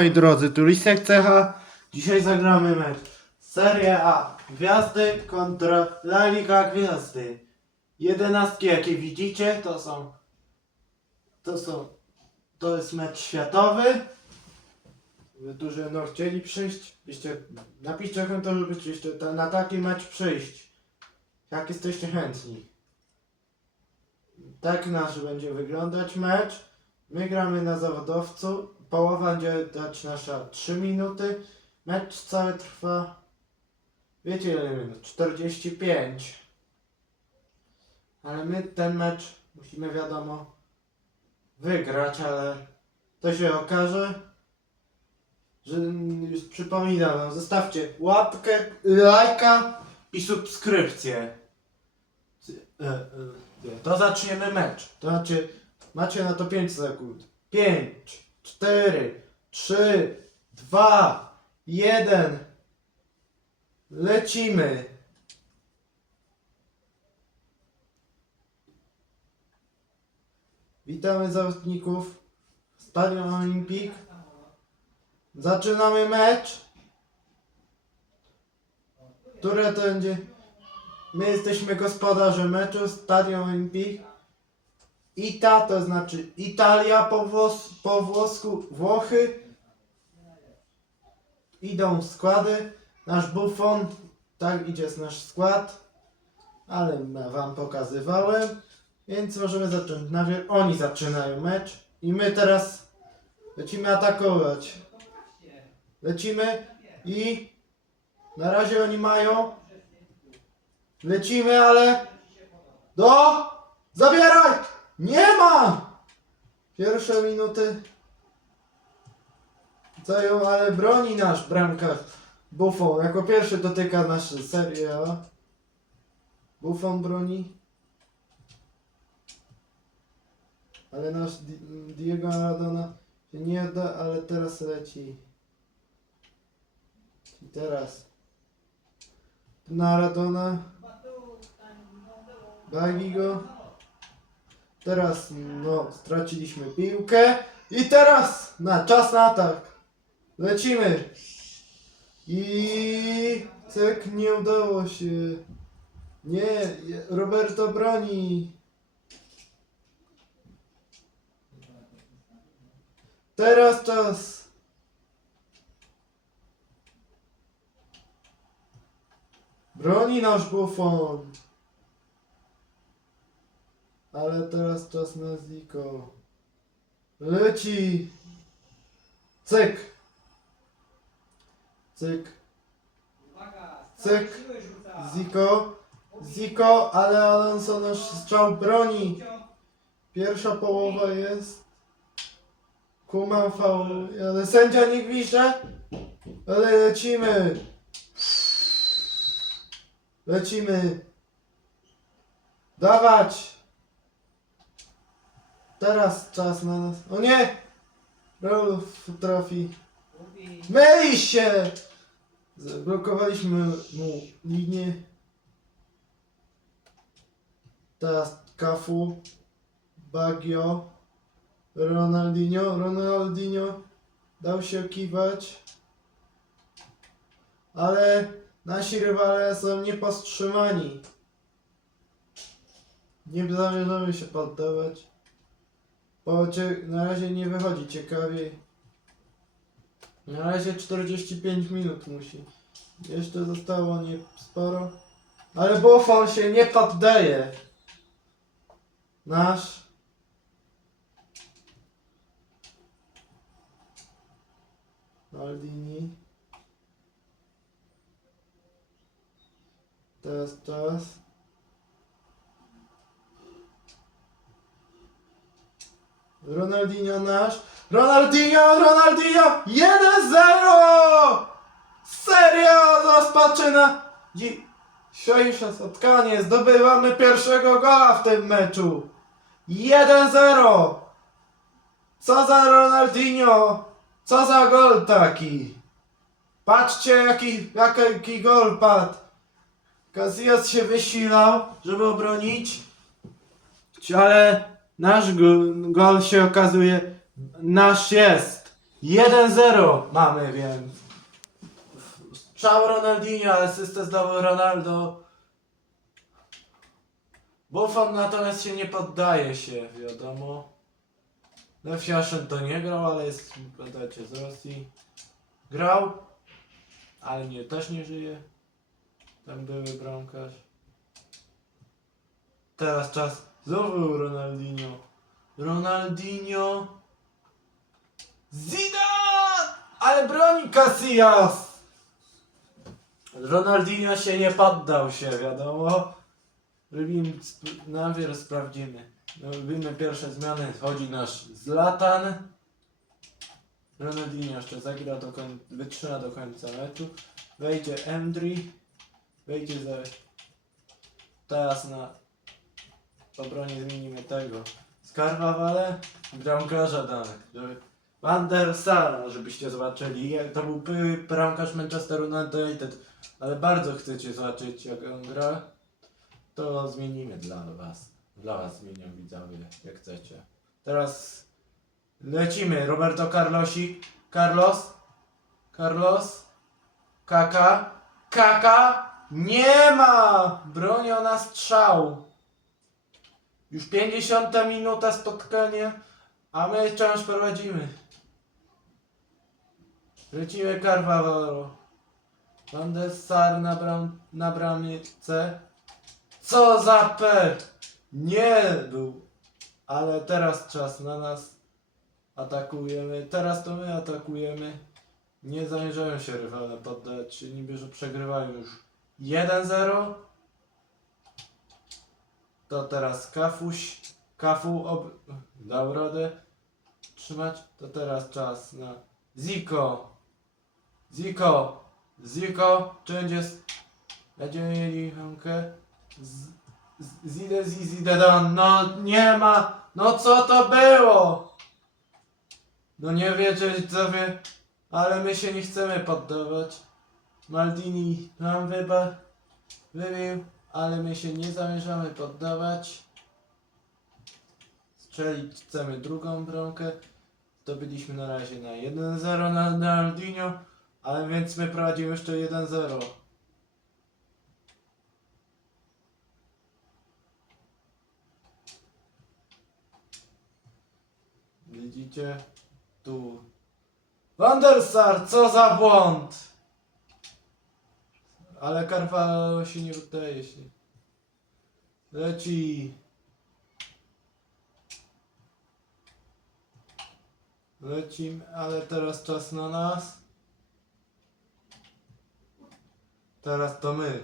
moi drodzy, tu Lisek Cecha. Dzisiaj zagramy mecz Serie A. Gwiazdy kontra La Liga Gwiazdy. Jedenastki jakie widzicie to są to są to jest mecz światowy. Którzy no chcieli przyjść, byście napiszcie komentarzu, byście jeszcze ta- na taki mecz przyjść. Jak jesteście chętni. Tak nasz będzie wyglądać mecz. My gramy na zawodowcu. Połowa będzie dać nasza 3 minuty. Mecz cały trwa. Wiecie ile minut? 45. Ale my ten mecz musimy wiadomo wygrać, ale to się okaże. Że już przypominam wam, zostawcie łapkę, lajka i subskrypcję. E, e, To zaczniemy mecz. To znaczy, macie na to 5 sekund. 5, 4, 3, 2, 1. Lecimy. Witamy zawodników. Stadion Olimpik. Zaczynamy mecz. Które to będzie? My jesteśmy gospodarzem meczu Stadion Olimpik. Ita to znaczy Italia po, włos, po włosku Włochy. Idą składy. Nasz Buffon, tak idzie nasz skład. Ale wam pokazywałem. Więc możemy zacząć. Najpierw oni zaczynają mecz. I my teraz lecimy atakować. Lecimy i na razie oni mają. Lecimy, ale do zabieraj! Nie ma! Pierwsze minuty zajął, ale broni nasz bramkarz Buffon. Jako pierwszy dotyka nasz Serie A. Buffon broni. Ale nasz Di- Diego Maradona się nie da, ale teraz leci. I teraz Maradona Bagi go. Teraz no straciliśmy piłkę i teraz na czas na atak. Lecimy. I cyk nie udało się. Nie, Roberto broni. Teraz czas. Broni nasz bufon. Ale teraz czas na Ziko. Leci. Cyk. Cyk. Cyk. Ziko. Ziko, ale Alonso nasz strzał broni. Pierwsza połowa jest. Kumam faul, ale sędzia nie gwizdże. Ale lecimy. Lecimy. Dawać. Teraz czas na nas. O nie! Rolf trafi. Myli się! Zablokowaliśmy mu linię. Teraz Kafu. Bagio. Ronaldinho. Ronaldinho dał się kiwać. Ale nasi rywale są niepowstrzymani. Nie zamierzamy się poddawać. Bo cie- na razie nie wychodzi ciekawie. Na razie 45 minut musi. Jeszcze zostało nie sporo. Ale Buffon się nie poddaje. Nasz. Maldini. Teraz czas. Ronaldinho nasz. Ronaldinho, Ronaldinho! 1-0! Serio rozpoczyna dzisiejsze spotkanie. Zdobywamy pierwszego gola w tym meczu. 1-0! Co za Ronaldinho! Co za gol taki! Patrzcie jaki, jaki gol padł. Casillas się wysilał, żeby obronić. Ale nasz gol, się okazuje nasz jest. 1-0 mamy, więc. Strzał Ronaldinho, asystę zdobył Ronaldo. Buffon natomiast się nie poddaje się, wiadomo. Lew to nie grał, ale jest, pamiętajcie, z Rosji. Grał, ale nie, też nie żyje. Tam były bramkarz. Teraz czas. Znowu Ronaldinho. Ronaldinho. Zidane! Ale broni Casillas! Ronaldinho się nie poddał się, wiadomo. Robimy, sp- najpierw sprawdzimy. Robimy pierwsze zmiany. Wchodzi nasz Zlatan. Ronaldinho jeszcze zagra do końca, wytrzyma do końca meczu. Wejdzie Endri. Wejdzie za... Teraz na obronie zmienimy tego. Skarwawale, bramkarza damy. Żeby... Van der Sar, żebyście zobaczyli. To był były bramkarz Manchester United, ale bardzo chcecie zobaczyć jak on gra. To zmienimy dla was. Dla was zmieniam widzowie, jak chcecie. Teraz lecimy. Roberto Carlosik. Carlos. Carlos. Kaka. Kaka. Nie ma! Bronią na strzał. Już 50 minuta spotkania, a my wciąż prowadzimy. Lecimy Carvalho. Van na, bram, na bramce. Co za P! Nie był. Ale teraz czas na nas. Atakujemy. Teraz to my atakujemy. Nie zamierzają się rywale poddać. Niby, że przegrywają już 1-0. To teraz Kafuś. Kafu ob... dał radę trzymać. To teraz czas na Ziko. Ziko. Ziko. S- Będziemy mieli rękę. Z... z- Zide Zidedon. No nie ma. No co to było? No nie wiecie widzowie, ale my się nie chcemy poddawać. Maldini nam wyba, wybił, ale my się nie zamierzamy poddawać. Strzelić chcemy drugą bramkę. Zdobyliśmy na razie na 1-0 na Ronaldinho, ale więc my prowadzimy jeszcze 1-0. Widzicie? Tu. Van der Sar, co za błąd! Ale Carvalho się nie oddaje się. Leci. Lecim, ale teraz czas na nas. Teraz to my.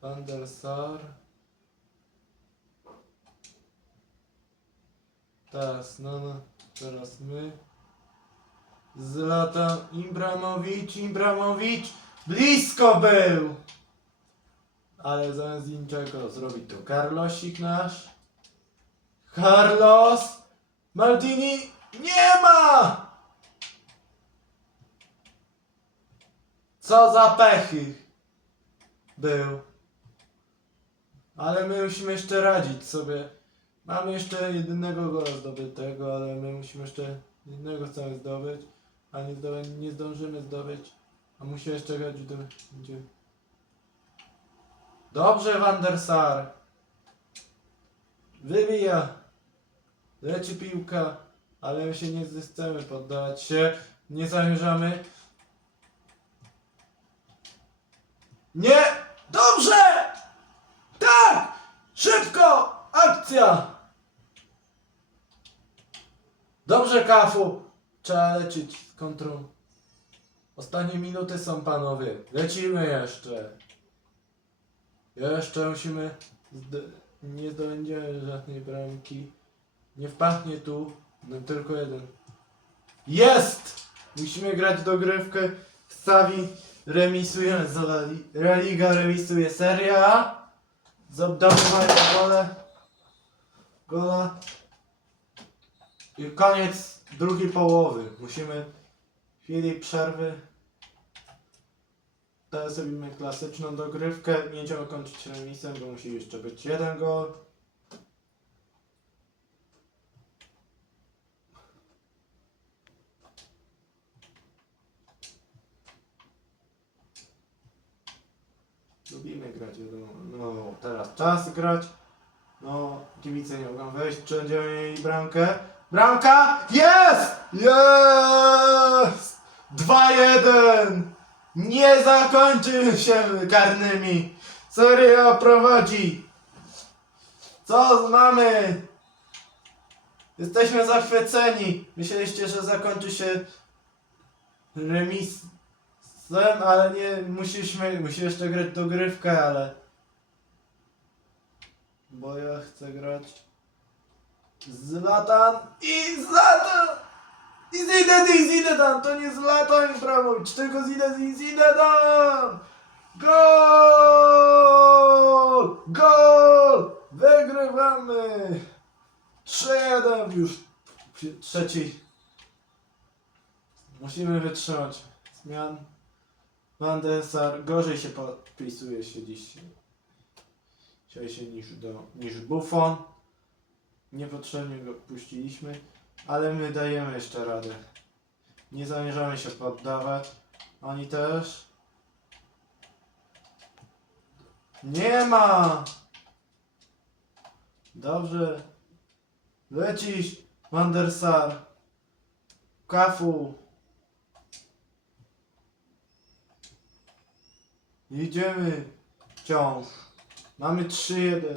Van der Sar. Teraz no, teraz my. Zlatan Ibramowicz, Ibramowicz, blisko był! Ale zamiast niczego zrobi to Carlosik nasz. Carlos! Maldini nie ma! Co za pechy był. Ale my musimy jeszcze radzić sobie. Mamy jeszcze jedynego gola zdobytego, ale my musimy jeszcze jednego chcemy zdobyć, a nie, nie zdążymy zdobyć. A musi jeszcze grać do... Będzie... Dobrze, Van. Wybija. Leci piłka, ale my się nie chcemy poddawać się. Nie zamierzamy. Nie! Dobrze! Tak! Szybko! Akcja! Dobrze, Kafu! Trzeba lecieć z kontrą. Ostatnie minuty są, panowie. Lecimy jeszcze. Jeszcze musimy... Zd- nie zdobędziemy żadnej bramki. Nie wpachnie tu. No, tylko jeden. Jest! Musimy grać dogrywkę. Stawi remisujemy z La Li- La Liga remisuje Serie A. Zobdamowanie gole. Gola. I koniec drugiej połowy. Musimy w chwili przerwy. Teraz robimy klasyczną dogrywkę. Nie będziemy kończyć remisem, bo musi jeszcze być jeden gol. Lubimy grać. No, teraz czas grać. No, kibice nie mogą wejść, czy będziemy mieli bramkę. Bramka! Jest! Jest! 2-1! Nie zakończy się karnymi. Serio prowadzi. Co mamy? Jesteśmy zachwyceni. Myśleliście, że zakończy się remisem, ale nie musieliśmy, musi jeszcze grać dogrywkę, ale bo ja chcę grać Zlatan i Zlatan i Zinedine i Zinedine, to nie Zlatan Ibrahimowicz, tylko Zinedine i Zinedine! Gol! Gol! Wygrywamy! 3-1 już trzeci. Musimy wytrzymać. Zmian. Van der Sar gorzej się podpisuje się dziś. Się niż, do, niż Buffon. Niepotrzebnie go puściliśmy, ale my dajemy jeszcze radę. Nie zamierzamy się poddawać. Oni też. Nie ma! Dobrze. Lecisz, Van der Sar. Kafu. Idziemy wciąż. Mamy 3-1.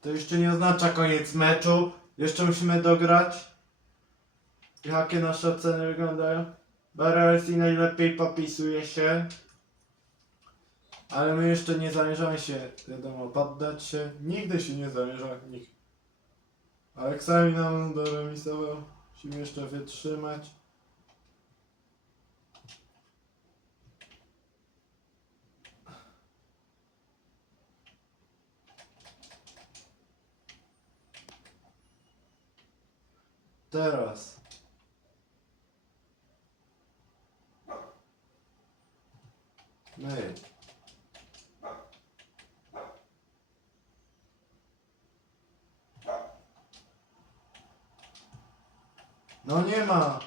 To jeszcze nie oznacza koniec meczu. Jeszcze musimy dograć. Jakie nasze oceny wyglądają? Barelsi najlepiej popisuje się. Ale my jeszcze nie zamierzamy się, wiadomo, poddać się. Nigdy się nie zamierza nikt. A egzamin nam do remisował. Musimy jeszcze wytrzymać. Teraz. My. No nie ma.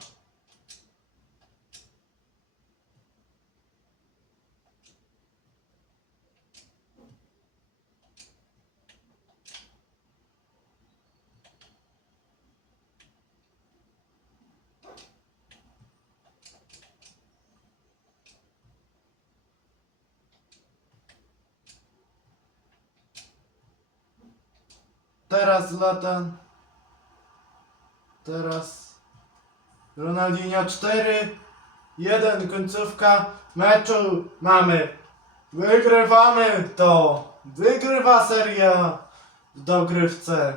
Teraz Zlatan. Teraz Ronaldinho 4 1 końcówka meczu mamy. Wygrywamy to. Wygrywa seria w dogrywce.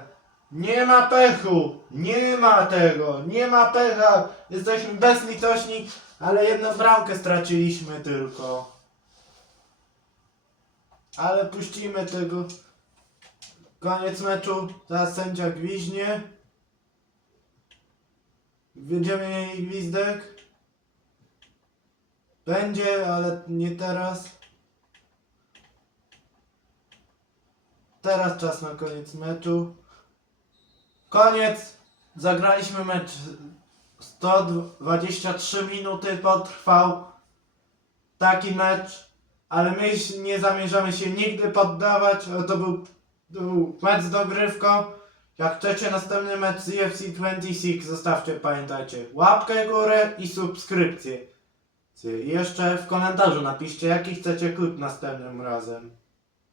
Nie ma pechu. Nie ma tego. Nie ma pecha. Jesteśmy bezlitośni, ale jedną bramkę straciliśmy tylko. Ale puścimy tego. Koniec meczu. Teraz sędzia gwiźnie. Będziemy mieli gwizdek. Będzie, ale nie teraz. Teraz czas na koniec meczu. Koniec. Zagraliśmy mecz. 123 minuty potrwał taki mecz, ale my nie zamierzamy się nigdy poddawać. To był, był mecz z dogrywką. Jak chcecie następny mecz z UFC 26, zostawcie, pamiętajcie, łapkę górę i subskrypcję. I jeszcze w komentarzu napiszcie, jaki chcecie klub następnym razem.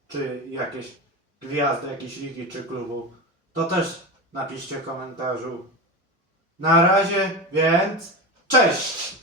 Czy jakieś gwiazdy, jakiejś ligi czy klubu. To też napiszcie w komentarzu. Na razie, więc cześć!